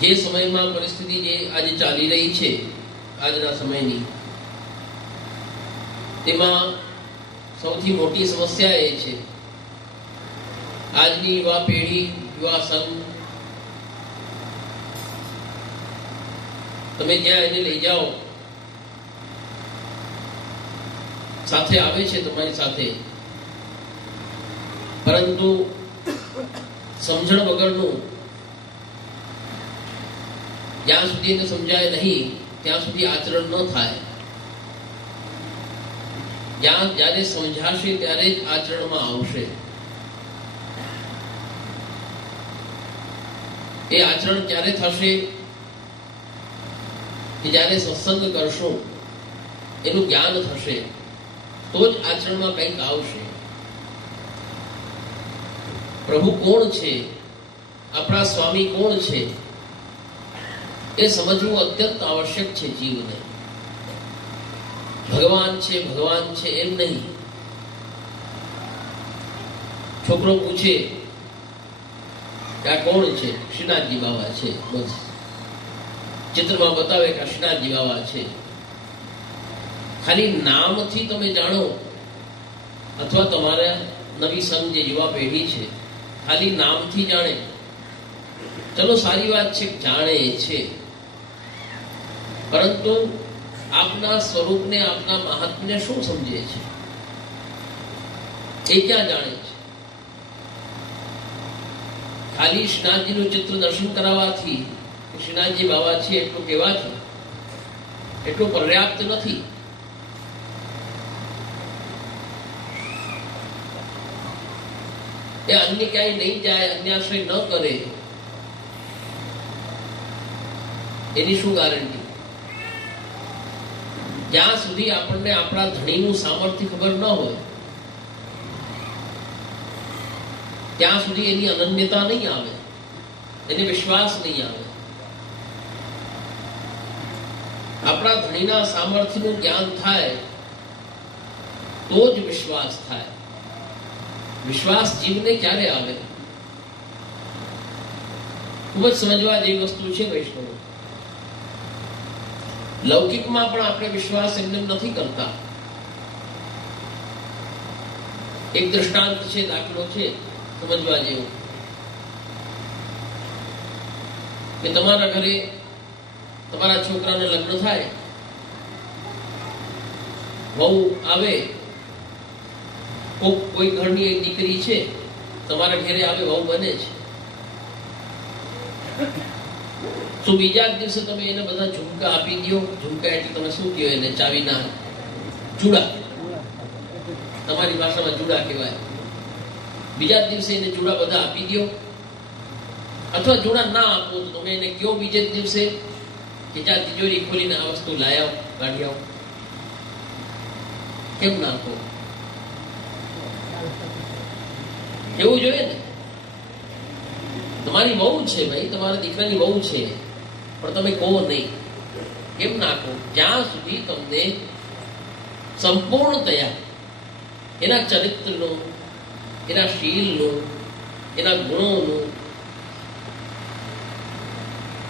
જે સમયમાં પરિસ્થિતિ જે આજે ચાલી રહી છે, આજના સમયની, તેમાં સૌથી મોટી સમસ્યા એ છે. આજની યુવા પેઢી, યુવા સંઘ, તમે જ્યાં એને લઈ જાઓ. સાથે આવે છે તમારી સાથે. પરંતુ સમજણ વગરનું જ્યાં સુધી એને સમજાય નહીં, ત્યાં સુધી આચરણ ન થાય. જ્યાં જ્યારે સમજાશે ત્યારે જ આચરણમાં આવશે. એ આચરણ ક્યારે થશે? કે જ્યારે સત્સંગ કરશો, એનું જ્ઞાન થશે, તો જ આચરણમાં કંઈક આવશે. પ્રભુ કોણ છે? આપણા સ્વામી કોણ છે? એ સમજવું અત્યંત આવશ્યક છે જીવને. ભગવાન છે ભગવાન છે એમ નહીં. છોકરો પૂછે કે આ કોણ છે? શ્રીનાથજી બાવા છે, બસ. ચિત્રમાં બતાવે કે આ શ્રીનાથજી બાબા છે. ખાલી નામથી તમે જાણો, અથવા તમારા નવી સંઘ જે યુવા પેઢી છે, ખાલી નામથી જાણે. ચલો સારી વાત છે, જાણે છે. પરંતુ આપના સ્વરૂપને, આપના મહાત્મને શું સમજે છે એ ક્યાં જાણે છે? ખાલી શ્રીનાથજીનું ચિત્ર દર્શન કરાવવાથી શ્રીનાથજી બાબા છે એટલું કહેવાથી, એટલું પર્યાપ્ત નથી. એ અન્ય ક્યાંય નહીં જાય, અન્યાશ્રય ન કરે, એની શું ગારંટી જ્યાં સુધી આપણને આપણા ધણીનું સામર્થ્ય ખબર ન હોય, ત્યાં સુધી એની અનન્યતા નહીં આવે, એને વિશ્વાસ નહીં આવે. આપણા ધણીના સામર્થ્યનું જ્ઞાન થાય, તો જ વિશ્વાસ થાય. વિશ્વાસ જીવને ક્યારે આવે? ખૂબ જ સમજવા જેવી વસ્તુ છે વૈષ્ણવ. લૌકિકમાં પણ આપણે વિશ્વાસ એમને નથી કરતા. એક દ્રષ્ટાંત છે, દાખલો છે, સમજવા જેવો. કે તમારા ઘરે તમારા છોકરાને લગ્ન થાય, વહુ આવે કોઈ ઘરની એક દીકરી છે, તમારા ઘરે આવે, વહુ બને છે. તો બીજા દિવસે તમે એને બધા ઝુમકા આપી દો ઝુમકા એટલે તમે શું કહો એને? ચાવીના ચૂડા. તમારી ભાષામાં ચૂડા કહેવાય. બીજા દિવસે એને ચૂડા બધા આપી દો અથવા ચૂડા ના આપો તો તમે એને કયો બીજે દિવસે કે જ્યાં તિજોરી ખોલીને આ વસ્તુ લાયા કાઢી આવો. કેમ ના આપો? એવું જોઈએ ને? તમારી બહુ છે ભાઈ, તમારા દીકરાની બહુ છે. પણ તમે કહો નહીં. કેમ નાખો જ્યાં સુધી તમને સંપૂર્ણતયા એના ચરિત્રનો, એના શીલનો, એના ગુણોનો,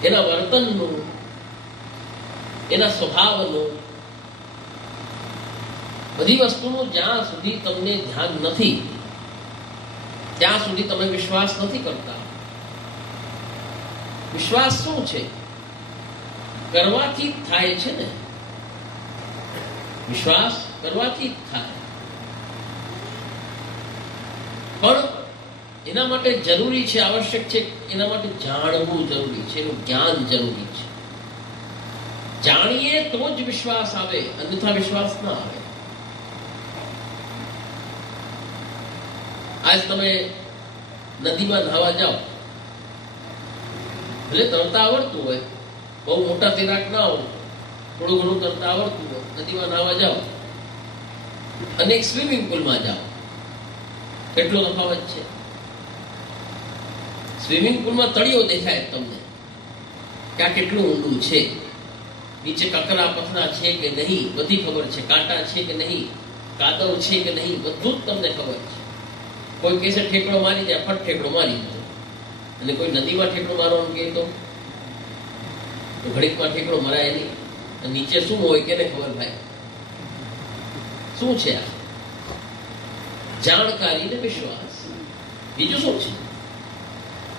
એના વર્તનનો, એના સ્વભાવનો, બધી વસ્તુનું જ્યાં સુધી તમને ધ્યાન નથી, ત્યાં સુધી તમે વિશ્વાસ નથી કરતા. વિશ્વાસ શું છે? કરવાથી થાય છે ને? વિશ્વાસ કરવાથી થાય. પણ એના માટે જરૂરી છે, આવશ્યક છે, એના માટે જાણવું જરૂરી છે, એનું જ્ઞાન જરૂરી છે. જાણીએ તો જ વિશ્વાસ આવે, અન્યથા વિશ્વાસ ના આવે. આજ તમે નદીમાં નાહવા જાઓ. ભલે તરતા આવડતું હોય બહુ મોટા તૈરાક ના હોવું થોડું ઘણું કરતા આવડતું હોય. નદીમાં નાવા જાઓ. અને એક સ્વિમિંગ પુલમાં જાઓ. કેટલો તફાવત છે? સ્વિમિંગ પુલમાં તળિયો દેખાય તમને. આ કેટલું ઊંડું છે? નીચે કકરા પથરા છે કે નહીં? બધી ખબર છે. કાંટા છે કે નહીં? કાદવ છે કે નહીં? બધું જ તમને ખબર છે. કોઈ કહેશે ઠેકડો મારી દે. ફટ ઠેકડો મારી દો. અને કોઈ નદીમાં ઠેકડો મારવાનું કહે તો? ઘડીકમાં ઠેકડો મરાય નહીં. નીચે શું હોય કેને ખબર ભાઈ? શું છે આ? જાણકારી ને વિશ્વાસ. બીજું શું છે?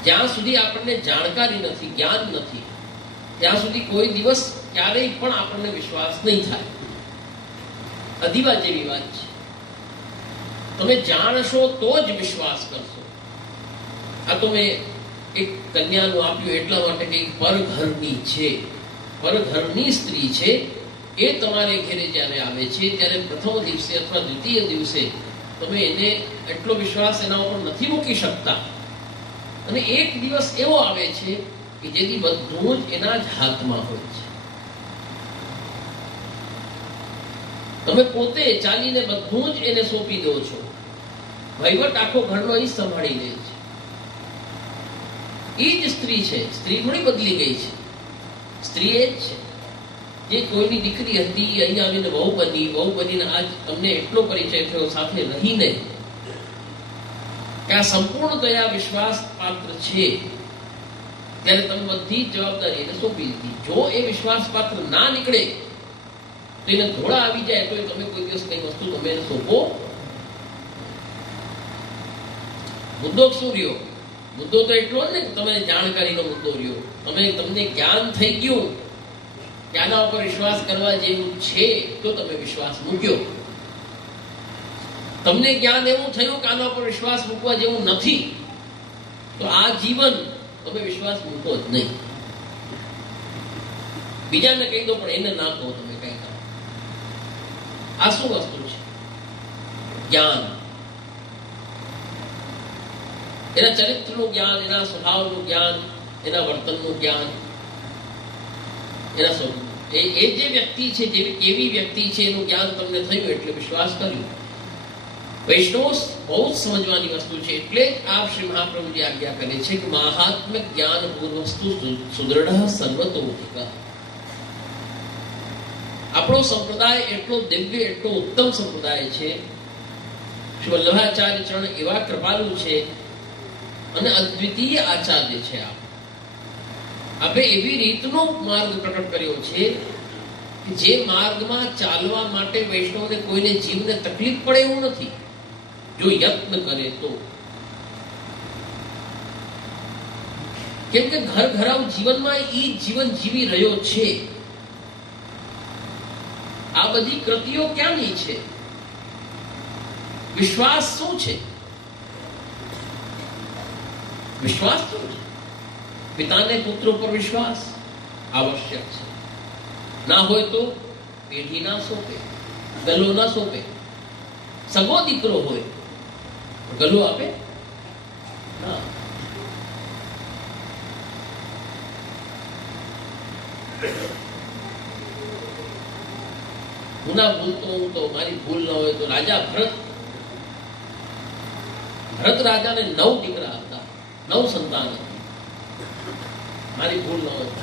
જ્યાં સુધી આપણને જાણકારી નથી, જ્ઞાન નથી, ત્યાં સુધી કોઈ દિવસ ક્યારેય પણ આપણને વિશ્વાસ નહીં થાય. અધિવા જેવી વાત છે. તમે જાણશો તો જ વિશ્વાસ કરશો. આ તો મેં એક કન્યાનું આપ્યું એટલા માટે કે પરઘરની છે. પરઘરની સ્ત્રી છે, એ તમારે ઘેરે જ્યારે આવે છે, ત્યારે પ્રથમ દિવસે અથવા દ્વિતીય દિવસે તમે એને એટલો વિશ્વાસ એના ઉપર નથી મૂકી શકતા. અને એક દિવસ એવો આવે છે કે જેથી બધું જ એના જ હાથમાં હોય છે. તમે પોતે ચાલીને બધું જ એને સોંપી દો છો. વહીવટ આખો ઘરનો એ સંભાળી લે એ જ સ્ત્રી છે. સ્ત્રી થોડી બદલી ગઈ છે. સ્ત્રી એ જ છે. જે કોઈની દીકરી હતી અહીંયા આવીને બહુ બની, બહુ બનીને આજ તમને એટલો પરિચય થયો, સાથે રહીને. કે આ સંપૂર્ણતયા વિશ્વાસ પાત્ર છે. ત્યારે તમે બધી જ જવાબદારી એને સોંપી દીધી. જો એ વિશ્વાસ પાત્ર ના નીકળે, તો એને ધોળા આવી જાય તો તમે કોઈ દિવસ કઈ વસ્તુ તમે એને સોંપો. મુદ્દો શું રહ્યો? મુદ્દો તો એટલો જ ને તમે જાણકારીનો મુદ્દો રહ્યો. તમે તમને જ્ઞાન થઈ ગયું. કે ઉપર વિશ્વાસ કરવા જેવું છે તો તમે વિશ્વાસ મૂક્યો. તમને જ્ઞાન એવું થયું કે આના ઉપર વિશ્વાસ મૂકવા જેવું નથી, તો આ જીવન તમે વિશ્વાસ મૂકો જ નહીં. બીજાને કહી દો, પણ એને ના કહો તમે કઈ આ શું વસ્તુ છે? જ્ઞાન. એના ચરિત્રનું જ્ઞાન, એના સ્વભાવનું જ્ઞાન, એના વર્તનનું જ્ઞાન, એના સ્વરૂપ. એ એ જે વ્યક્તિ છે જેવી કેવી વ્યક્તિ છે, એનું જ્ઞાન તમને થયું એટલે વિશ્વાસ કર્યો. વૈષ્ણવ બહુ જ સમજવાની વસ્તુ છે, એટલે આપ શ્રી મહાપ્રભુજી આજ્ઞા કરે છે કે મહાત્મ જ્ઞાન પૂર્વસ્તુ સુદૃઢ સર્વતોધિક આપણો સંપ્રદાય એટલો દિવ્ય, એટલો ઉત્તમ સંપ્રદાય છે. શ્રી વલ્લભાચાર્ય ચરણ એવા કૃપાલુ છે અને અદ્વિતીય આચાર્ય છે આપ આપે એવી રીતનો માર્ગ પ્રકટ કર્યો છે કે જે માર્ગમાં ચાલવા માટે વૈષ્ણવને કોઈને જીવને તકલીફ પડે એવું નથી. જો યત્ન કરે તો. કેમ કે ઘર ઘરાવ જીવનમાં એ જીવન જીવી રહ્યો છે. આ બધી કૃતિઓ ક્યાંની છે? વિશ્વાસ શું છે? વિશ્વાસ તો છે? પિતાને પુત્ર ઉપર વિશ્વાસ આવશ્યક છે. ના હોય તો પેઢી ના સોંપે, ગલો ના સોંપે. સગો દીકરો હોય, ગલો આપે? હું ના ભૂલતો હું તો, મારી ભૂલ ન હોય તો રાજા ભરત. ભરત રાજાને નવ દીકરા હતા નવ સંતાન મારી ભૂલ ન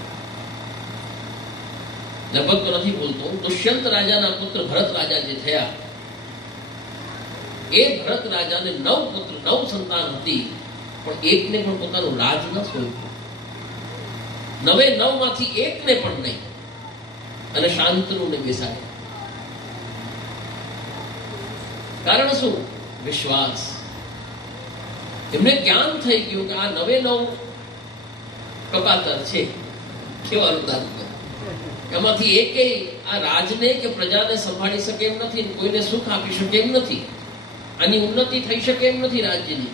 લગભગ તો નથી બોલતો દુષ્યંત રાજાના પુત્ર ભરત રાજા જે થયા, એ ભરત રાજાને નવ પુત્ર, નવ સંતાન હતી, પણ એકને પણ પોતાનું રાજ ન સોંપ્યું. નવે નવમાંથી એકને પણ નહીં. અને શાંતનું ને બેસાડ્યા. કારણ શું? વિશ્વાસ. એમને જ્ઞાન થઈ ગયું કે આ નવે નવ કપાતર છે. કેવા અનુદાન એમાંથી એકેય આ રાજને કે પ્રજાને સંભાળી શકે એમ નથી કોઈને સુખ આપી શકે એમ નથી. આની ઉન્નતિ થઈ શકે એમ નથી રાજ્યની.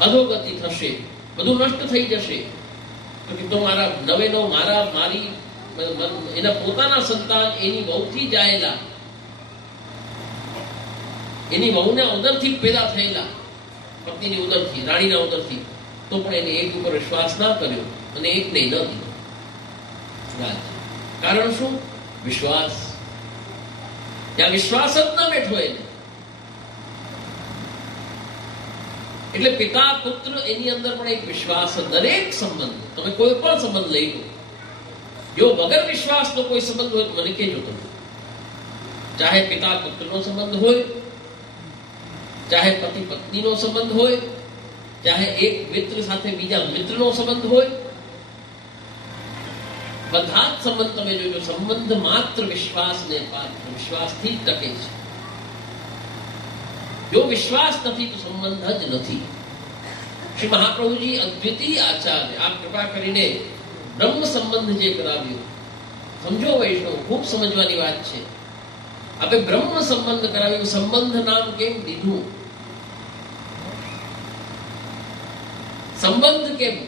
અધોગતિ થશે, બધું નષ્ટ થઈ જશે. તો મારા નવે નવ મારા મારી એના પોતાના સંતાન એની વહુથી જાયેલા. એની વહુને ઉદરથી પેદા થયેલા. પત્નીની ઉદરથી રાણીના ઉદરથી તો પણ એને એક ઉપર વિશ્વાસ ના કર્યો અને એક નહીં, ન દીધો. રાજ. કારણ શું? વિશ્વાસ. ત્યાં વિશ્વાસ જ ન બેઠો એને. એટલે પિતા, પુત્ર એની અંદર પણ એક વિશ્વાસ દરેક સંબંધ. તમે કોઈ પણ સંબંધ લઈ લો. જો વગર વિશ્વાસનો કોઈ સંબંધ હોય તો મને કહેજો તમે. ચાહે પિતા, પુત્રનો સંબંધ હોય ચાહે પતિ પત્નીનો સંબંધ હોય, ચાહે એક મિત્ર સાથે બીજા મિત્રનો સંબંધ હોય, બધા જ સંબંધ તમે જોજો સંબંધ માત્ર વિશ્વાસને પાત્ર વિશ્વાસથી જ ટકે છે. જો વિશ્વાસ નથી, તો સંબંધ જ નથી. શ્રી મહાપ્રભુજી અદ્વિતીય આચાર્ય, આપ કૃપા કરીને બ્રહ્મ સંબંધ જે કરાવ્યો, સમજો વૈષ્ણવ, ખૂબ સમજવાની વાત છે. આપણે બ્રહ્મ સંબંધ કરાવ્યું, સંબંધ નામ કેમ દીધું સંબંધ કેમ?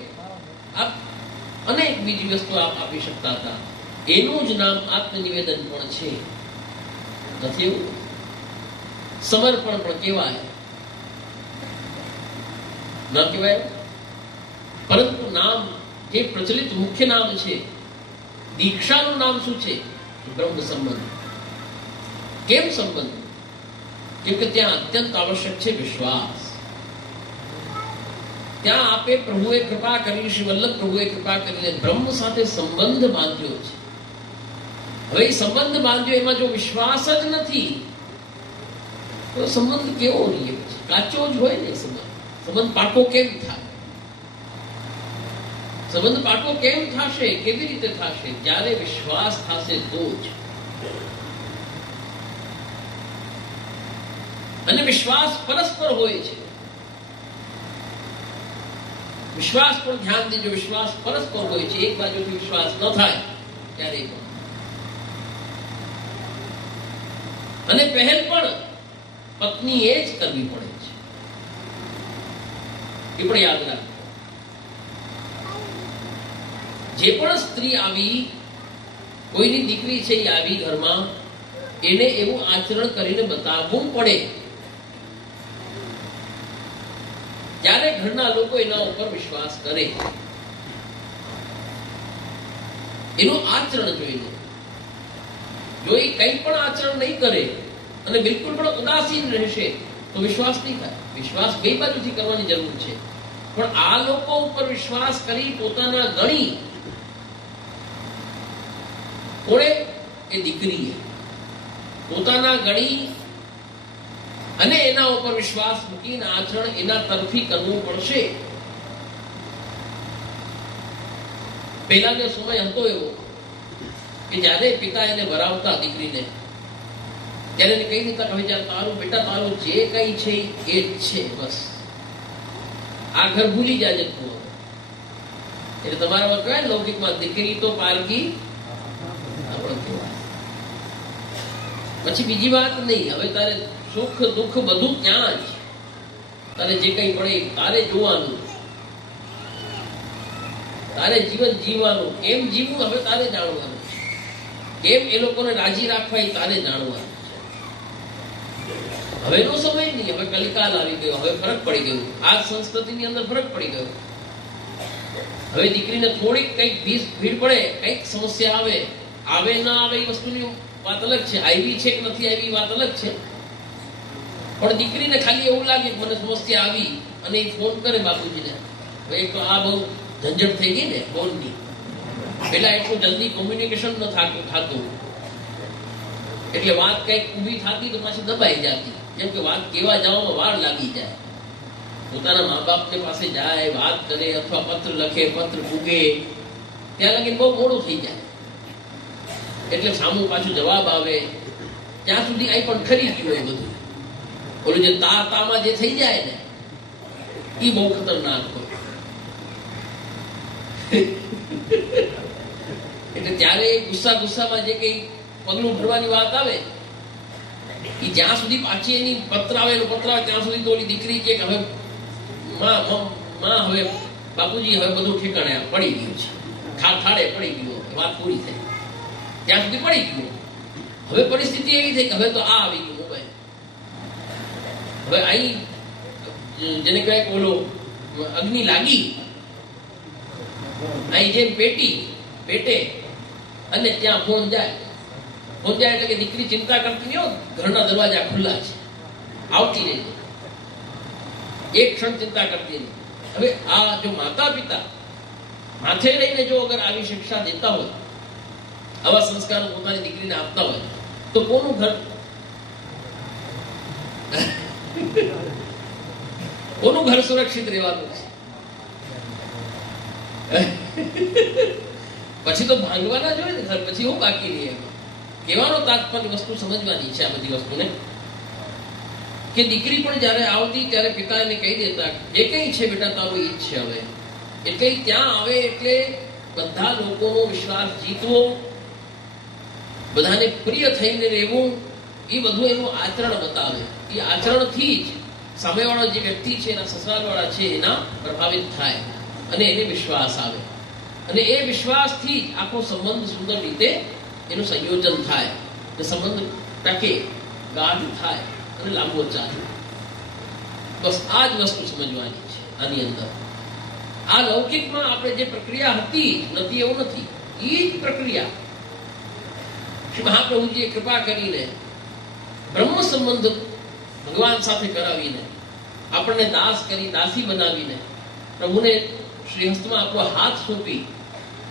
આપ અનેક બીજી વસ્તુ આપ આપી શકતા હતા. એનું જ નામ આત્મનિવેદન પણ છે. નથી એવું? સમર્પણ પણ કહેવાય. ન કહેવાય પરંતુ નામ જે પ્રચલિત મુખ્ય નામ છે. દીક્ષાનું નામ શું છે? બ્રહ્મ સંબંધ. કેમ સંબંધ? કેમ કે ત્યાં અત્યંત આવશ્યક છે વિશ્વાસ. ત્યાં આપે પ્રભુએ કૃપા કરી, શ્રી વલ્લભ પ્રભુએ કૃપા કરીને બ્રહ્મ સાથે સંબંધ બાંધ્યો છે. હવે સંબંધ બાંધ્યો, એમાં જો વિશ્વાસ જ નથી, તો સંબંધ કેવો રહીએ પછી? કાચો જ હોય ને સંબંધ. સંબંધ પાકો કેમ થાય? સંબંધ પાકો કેમ થશે? કેવી રીતે થશે? જ્યારે વિશ્વાસ થશે તો જ. અને વિશ્વાસ પરસ્પર હોય છે. વિશ્વાસ પર ધ્યાન દેજો, વિશ્વાસ પરસ્પર હોય છે? એક બાજુથી વિશ્વાસ ન થાય પણ અને પહેલ પણ પત્ની એ જ કરવી પડે છે. એ પણ યાદ રાખજો. જે પણ સ્ત્રી આવી, કોઈની દીકરી છે એ આવી ઘરમાં, એને એવું આચરણ કરીને બતાવવું પડે. ત્યારે ઘરના લોકો એના ઉપર વિશ્વાસ કરે. એનું આચરણ જોઈને જો એ કંઈ પણ આચરણ નહીં કરે અને બિલકુલ પણ ઉદાસીન રહેશે, તો વિશ્વાસ નહીં થાય. વિશ્વાસ બે બાજુથી કરવાની જરૂર છે. પણ આ લોકો ઉપર વિશ્વાસ કરી પોતાના ગણી કોણે? એ દીકરીએ. પોતાના ગણી અને એના ઉપર વિશ્વાસ મૂકીને આચરણ એના તરફી કરવું પડશે. પહેલાનો સમય હતો એવો કે જ્યારે પિતા એને વરાવતા દીકરીને, ત્યારે એને કહી દીધા હવે જ્યારે તારું બેટા તારું જે કઈ છે એ જ છે, બસ. આ ઘર ભૂલી જાય તું એટલે તમારામાં કહેવાય લૌકિકમાં દીકરી તો પારકી? પછી બીજી વાત નહીં, હવે તારે સુખ, દુઃખ બધું ત્યાં જ. તારે જે કંઈ પડે તારે જોવાનું. તારે જીવન જીવવાનું. કેમ જીવવું હવે તારે જાણવાનું કેમ એ લોકોને રાજી રાખવા એ તારે જાણવાનું હવેનો સમય નહીં. હવે કલિકાલ આવી ગયો. હવે ફરક પડી ગયો. આ સંસ્કૃતિની અંદર ફરક પડી ગયો. હવે દીકરીને થોડીક કંઈક ભીડ ભીડ પડે, કંઈક સમસ્યા આવે. આવે, ના આવે એ વસ્તુની વાત અલગ છે. આવી છે કે નથી આવી વાત અલગ છે. પણ દીકરીને ખાલી એવું લાગે, મને દોસ્તી આવી અને એ ફોન કરે બાપુજીને. એક તો આ બહુ ઝંઝટ થઈ ગઈ ને ફોનની પેલા એટલું જલ્દી કોમ્યુનિકેશન ન થાતું થતું. એટલે વાત કંઈક ઊભી થતી તો પાછી દબાઈ જતી. જેમ કે વાત કેવા જવામાં વાર લાગી જાય. પોતાના મા બાપને પાસે જાય, વાત કરે, અથવા પત્ર લખે, પત્ર ફૂગે ત્યાં લગીને બહુ મોડું થઈ જાય. એટલે સામું પાછું જવાબ આવે. ત્યાં સુધી આ પણ ખરી ગયું એ બધું. ઓલું જે તા તામાં જે થઈ જાય ને એ બહુ ખતરનાક હોય. એટલે ત્યારે ગુસ્સા ગુસ્સામાં જે કઈ પગલું ભરવાની વાત આવે એ જ્યાં સુધી પાછી એની પત્ર આવે એનો પત્ર આવે ત્યાં સુધી તો ઓલી દીકરી કે હવે માં માં, હવે બાપુજી, હવે બધું ઠેકાણે પડી ગયું છે. ખા ખાડે પડી ગયું વાત પૂરી થઈ. ત્યાં સુધી પડી ગયું હવે પરિસ્થિતિ એવી થઈ કે હવે તો આ આવી ગયું. હવે અહીં જેને કહેવાય બોલો અગ્નિ લાગી. અહીં જેમ પેટી, પેટે, અને ત્યાં ફોન જાય. ફોન જાય એટલે કે દીકરી ચિંતા કરતી નહીં ઘરના દરવાજા ખુલ્લા છે. આવતી રહેજે એક ક્ષણ ચિંતા કરતી નહીં હવે આ જો માતા પિતા માથે રહીને જો અગર આવી શિક્ષા દેતા હોય, આવા સંસ્કારો પોતાની દીકરીને આપતા હોય, તો કોનું ઘર? કોનું ઘર સુરક્ષિત રહેવાનું છે? પછી તો ભાંગવાના જોઈએ ને ઘર, પછી હું બાકી રહીએ કહેવાનો તાત્પર્ય વસ્તુ સમજવાની છે આ બધી વસ્તુને? કે દીકરી પણ જ્યારે આવતી ત્યારે પિતા એને કહી દેતા, જે કંઈ છે બેટા, તારું ઈ છે હવે. એટલે ત્યાં આવે એટલે બધા લોકોનો વિશ્વાસ જીતવો, બધાને પ્રિય થઈને રહેવું એ બધું એનું આચરણ બતાવે. એ આચરણથી જ સામેવાળો જે વ્યક્તિ છે, એના સસરાલવાળા છે, એના પ્રભાવિત થાય અને એને વિશ્વાસ આવે. અને એ વિશ્વાસથી આખો સંબંધ સુંદર રીતે એનું સંયોજન થાય. અને સંબંધ ટકે, ગાઢ થાય અને લાંબો ચાલે. બસ આ જ વસ્તુ સમજવાની છે, આની અંદર. આ લૌકિકમાં આપણે જે પ્રક્રિયા હતી, નથી એવું નથી એ જ પ્રક્રિયા. શ્રી મહાપ્રભુજીએ કૃપા કરીને બ્રહ્મ સંબંધ ભગવાન સાથે કરાવીને, આપણને દાસ કરી, દાસી બનાવીને, પ્રભુને શ્રીહસ્તમાં આપણો હાથ સોંપી,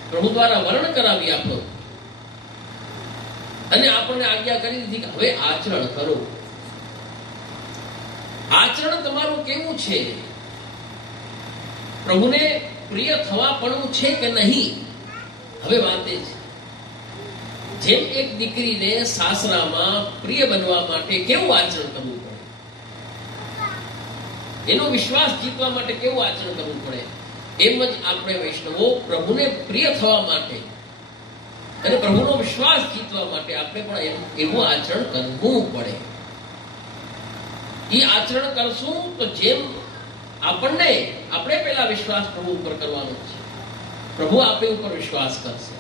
પ્રભુ દ્વારા વર્ણ કરાવી આપણો અને આપણને આજ્ઞા કરી દીધી કે હવે આચરણ કરો. આચરણ તમારું કેવું છે? પ્રભુને પ્રિય થવા પણ છે કે નહીં? હવે વાત છે. જેમ એક દીકરીને સાસરામાં પ્રિય બનવા માટે કેવું આચરણ કરવું? એનો વિશ્વાસ જીતવા માટે કેવું આચરણ કરવું પડે? એમ જ આપણે વૈષ્ણવો પ્રભુને પ્રિય થવા માટે અને પ્રભુનો વિશ્વાસ જીતવા માટે આપણે પણ એવું આચરણ કરવું પડે. એ આચરણ કરશું તો જેમ આપણને, આપણે પેલા વિશ્વાસ પ્રભુ ઉપર કરવાનો છે. પ્રભુ આપણી ઉપર વિશ્વાસ કરશે.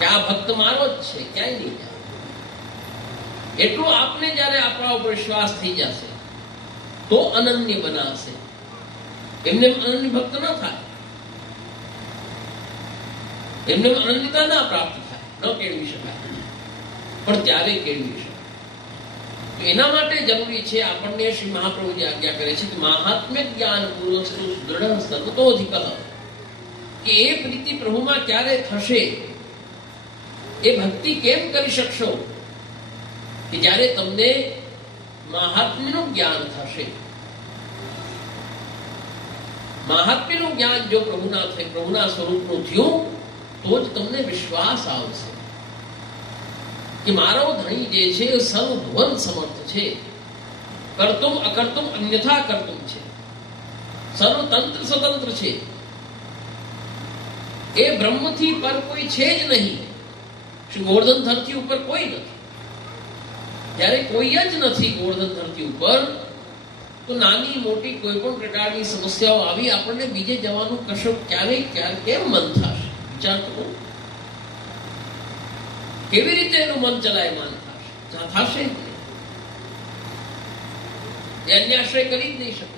કે આ ભક્ત મારો જ છે, ક્યાંય નહીં એટલું આપને જ્યારે આપણા ઉપર વિશ્વાસ થઈ જશે તો અનન્ય બનાવશે. એમને અનન્ય ભક્ત ન થાય. એમને અનન્યતા ના પ્રાપ્ત થાય. ન કેળવી શકાય. પણ ત્યારે કેળવી શકાય. એના માટે જરૂરી છે આપણને શ્રી મહાપ્રભુજી આજ્ઞા કરે છે કે મહાત્મ્ય જ્ઞાન પૂર્વક સુદૃઢ સતતોધિક કે એ પ્રીતિ પ્રભુમાં ક્યારે થશે? એ ભક્તિ કેમ કરી શકશો? કે જ્યારે તમને મહાત્મ્યનું જ્ઞાન થશે. મહાત્મ્યનું જ્ઞાન જો પ્રભુના થઈ પ્રભુના સ્વરૂપનું થયું, તો જ તમને વિશ્વાસ આવશે. કે મારો ધણી જે છે એ સર્વભુવન સમર્થ છે. કરતુમ અકર્તુમ અન્યથા કરતુમ છે. સર્વતંત્ર, સ્વતંત્ર છે. એ બ્રહ્મથી પર કોઈ છે જ નહીં. શ્રી ગોવર્ધન ધરતી ઉપર કોઈ નથી. જ્યારે કોઈ જ નથી ગોવર્ધન ધરતી ઉપર, તો નાની મોટી કોઈ પણ પ્રકારની સમસ્યાઓ આવી આપણને બીજે જવાનું કશું ક્યારેય ક્યારે કેમ મન થશે? વિચાર કરો. કેવી રીતે એનું મન ચલાયમાન થશે? થશે જ નહીં. અન્યાશ્રય કરી જ નહીં શકે.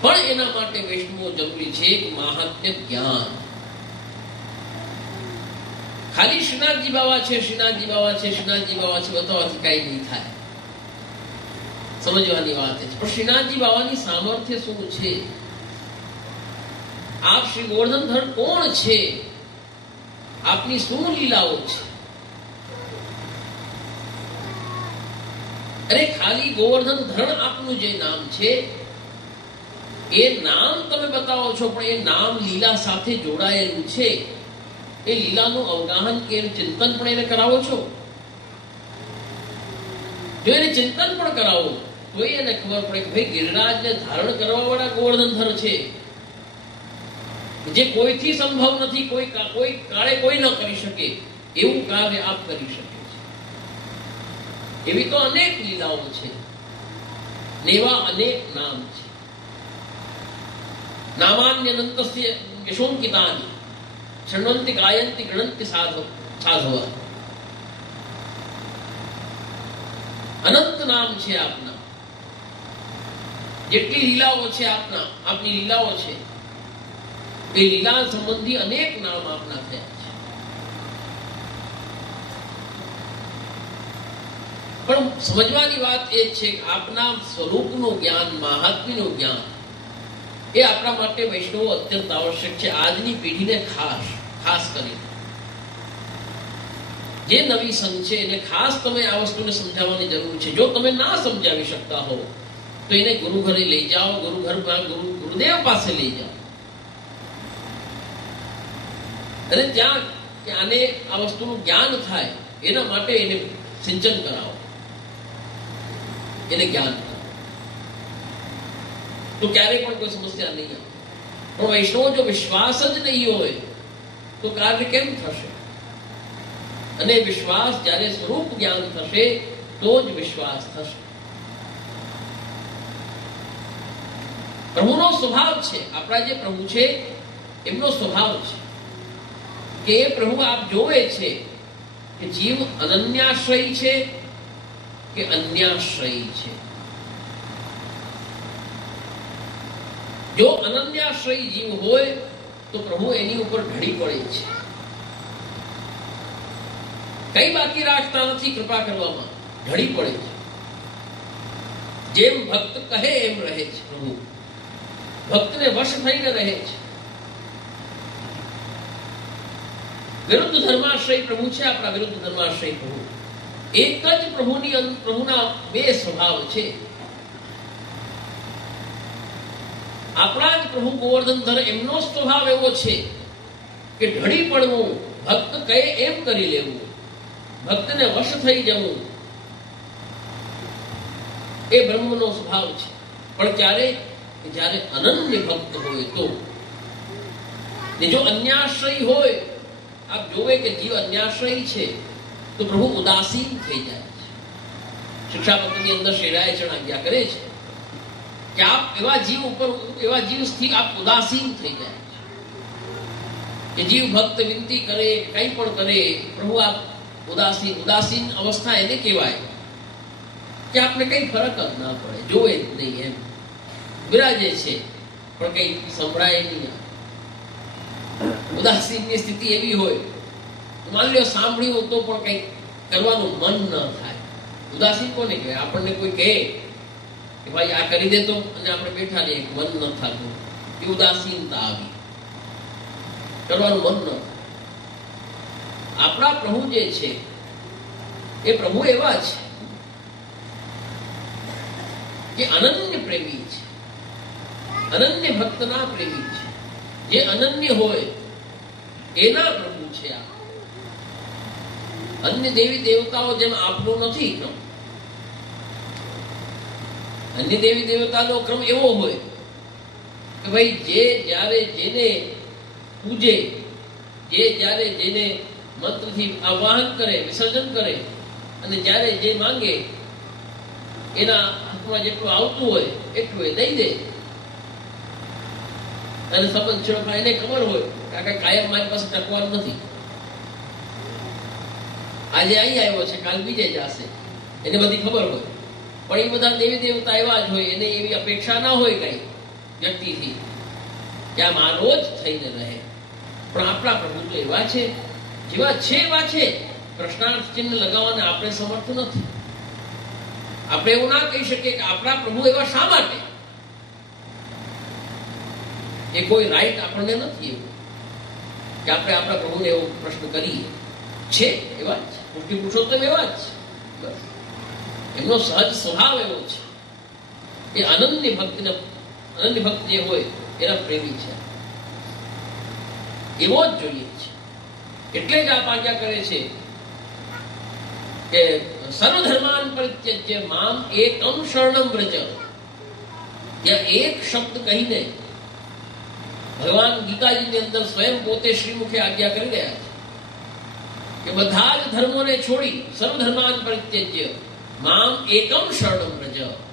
પણ એના માટે વૈષ્ણવો જરૂરી છે મહાત્મ્ય જ્ઞાન. ખાલી શ્રીનાથજી બાવા છે, શ્રીનાથજી બાવા છે, શ્રીનાથજી બાવા છે બતાવવાથી કઈ નહીં થાય. સમજવાની વાત છે. પણ શ્રીનાથજી બાવાની સામર્થ્ય શું છે? આપ શ્રી ગોવર્ધનધર કોણ છે? આપની શું લીલાઓ છે? અરે ખાલી ગોવર્ધન ધરણ આપનું જે નામ છે, એ નામ તમે બતાવો છો, પણ એ નામ લીલા સાથે જોડાયેલું છે. એ લીલાનું અવગાહન કે ચિંતન પણ એને કરાવો છો? જો એને ચિંતન પણ કરાવો, તો એને ખબર પડે કે ભાઈ ગિરિરાજને ધારણ કરવા ગોવર્ધનધર છે. જે કોઈથી સંભવ નથી, કોઈ કોઈ કાળે કોઈ ન કરી શકે, એવું કાર્ય આપ કરી શકે છે. એવી તો અનેક લીલાઓ છે એવા અનેક નામ છે. નામાન્યનંતસ્ય યશોંકિતાની શૃણવંતિ ગાયંતિ ગણંતિ સાધવ સાધવ અનંત નામ છે આપના જેટલી લીલાઓ છે આપના, આપની લીલાઓ છે, એ લીલા સંબંધી અનેક નામ આપના થયા છે. પણ સમજવાની વાત એ છે કે આપના સ્વરૂપનું જ્ઞાન, મહાત્મ્યનું જ્ઞાન, એ આપણા માટે વૈષ્ણવો અત્યંત આવશ્યક છે. આજની પેઢીને ખાસ. ખાસ કરીને જે નવી સંઘ છે, એને ખાસ તમે આ વસ્તુને સમજાવવાની જરૂર છે. જો તમે ના સમજાવી શકતા હો, તો એને ગુરુ ઘરે લઈ જાઓ ગુરુ ઘરમાં ગુરુ, ગુરુદેવ પાસે લઈ જાઓ. અને ત્યાં આને આ વસ્તુનું જ્ઞાન થાય, એના માટે એને સિંચન કરાવો. એને જ્ઞાન કરાવો તો ક્યારેય પણ કોઈ સમસ્યા નહીં આવે. પણ વૈષ્ણવ જો વિશ્વાસ જ નહીં હોય તો કાર્ય કેમ થશે? અને વિશ્વાસ જ્યારે સ્વરૂપ જ્ઞાન થશે, તો જ વિશ્વાસ થશે. પ્રભુનો સ્વભાવ છે, આપણા જે પ્રભુ છે, એમનો સ્વભાવ છે કે એ પ્રભુ આપ જોવે છે કે જીવ અનન્યાશ્રય છે કે અન્યાશ્રય છે. જો અનન્યાશ્રય જીવ હોય તો પ્રભુ એની ઉપર ઢળી પડે છે. કઈ બાકી રાખતા નથી કૃપા કરવામાં. ઢળી પડે છે. જેમ ભક્ત કહે એમ રહે છે પ્રભુ. ભક્તને વશ થઈને રહે છે. વિરુદ્ધ ધર્માશ્રય પ્રભુ છે, આપણા વિરુદ્ધ ધર્માશ્રય પ્રભુ. એક જ પ્રભુની પ્રભુના બે સ્વભાવ છે. આપણા જ પ્રભુ ગોવર્ધનધર એમનો સ્વભાવ એવો છે કે ઢળી પડવું ભક્ત કહે એમ કરી લેવું, ભક્તને વશ થઈ જવું, એ બ્રહ્મનો સ્વભાવ છે. પણ ક્યારે? જ્યારે અનન્ય ભક્ત હોય તો. ને જો અન્યાશ્રય હોય, આપ જોવે કે જીવ અન્યાશ્રય છે, તો પ્રભુ ઉદાસીન થઈ જાય છે. શિક્ષાપત્રની અંદર શેરાય ચણ આજ્ઞા કરે છે. કે આપ એવા જીવ ઉપર, એવા જીવથી આપ ઉદાસીન થઈ જાય કે જીવ ભક્ત વિનંતી કરે, કંઈ પણ કરે, પ્રભુ આપ ઉદાસીન ઉદાસીન અવસ્થા એને કહેવાય. કે આપને કઈ ફરક જ ના પડે, જોવે જ નહીં એમ. બિરાજે છે, પણ કઈ સંભળાય નહીં ઉદાસીનની સ્થિતિ એવી હોય માની લો સાંભળ્યું તો પણ કઈ કરવાનું મન ન થાય. ઉદાસીન કોને કહેવાય? આપણને કોઈ કહે કે ભાઈ આ કરી દેતો અને આપણે બેઠા કે મન ન થતું. એ ઉદાસીનતા આવી. કરવાનું મન ન આપણા પ્રભુ જે છે, એ પ્રભુ એવા છે કે અનન્ય પ્રેમી છે. અનન્ય ભક્તના પ્રેમી છે. જે અનન્ય હોય, એના પ્રભુ છે આ. અન્ય દેવી દેવતાઓ જેમ આપણો નથી, ન? અન્ય દેવી દેવતાનો ક્રમ એવો હોય કે ભાઈ જે જ્યારે જેને પૂજે, જે જ્યારે જેને મંત્રથી આવાહન કરે, વિસર્જન કરે, અને જ્યારે જે માંગે, એના હાથમાં જેટલું આવતું હોય, એટલું એ દઈ દે. અને સંબંધ છેડો એને ખબર હોય કે કાયમ મારી પાસે ટકવાનું નથી. આજે અહીં આવ્યો છે, કાલ બીજે જશે એને બધી ખબર હોય. પણ એ બધા દેવી દેવતા એવા જ હોય, એને એવી અપેક્ષા ના હોય કઈ વ્યક્તિથી કે આ મારો જ થઈને રહે. પણ આપણા પ્રભુ તો એવા છે, જેવા છે એવા છે પ્રશ્નાર્થ ચિહ્ન લગાવવાને આપણે સમર્થ નથી. આપણે એવું ના કહી શકીએ કે આપણા પ્રભુ એવા શા માટે? એ કોઈ રાઈટ આપણને નથી એવું. કે આપણે આપણા પ્રભુને એવો પ્રશ્ન કરીએ. છે એવા જ? પુષ્ટિ પુરુષોત્તમ એવા જ? બસ. એમનો સહજ સ્વભાવ એવો છે. એ અનન્ય ભક્તિને, અનન્ય ભક્ત જે હોય, એના પ્રેમી છે. એવો જ જોઈએ છે. એટલે જ આ આજ્ઞા કરે છે કે સર્વધર્માન પરિત્યજ્ય મામ એકમ શરણમ વ્રજ. ત્યાં એક શબ્દ કહીને ભગવાન ગીતાજીની અંદર સ્વયં પોતે શ્રીમુખે આજ્ઞા કરી રહ્યા છે કે બધા જ ધર્મોને છોડી સર્વધર્માન પરિત્યજ્ય મામ એકમ શરણમ વ્રજ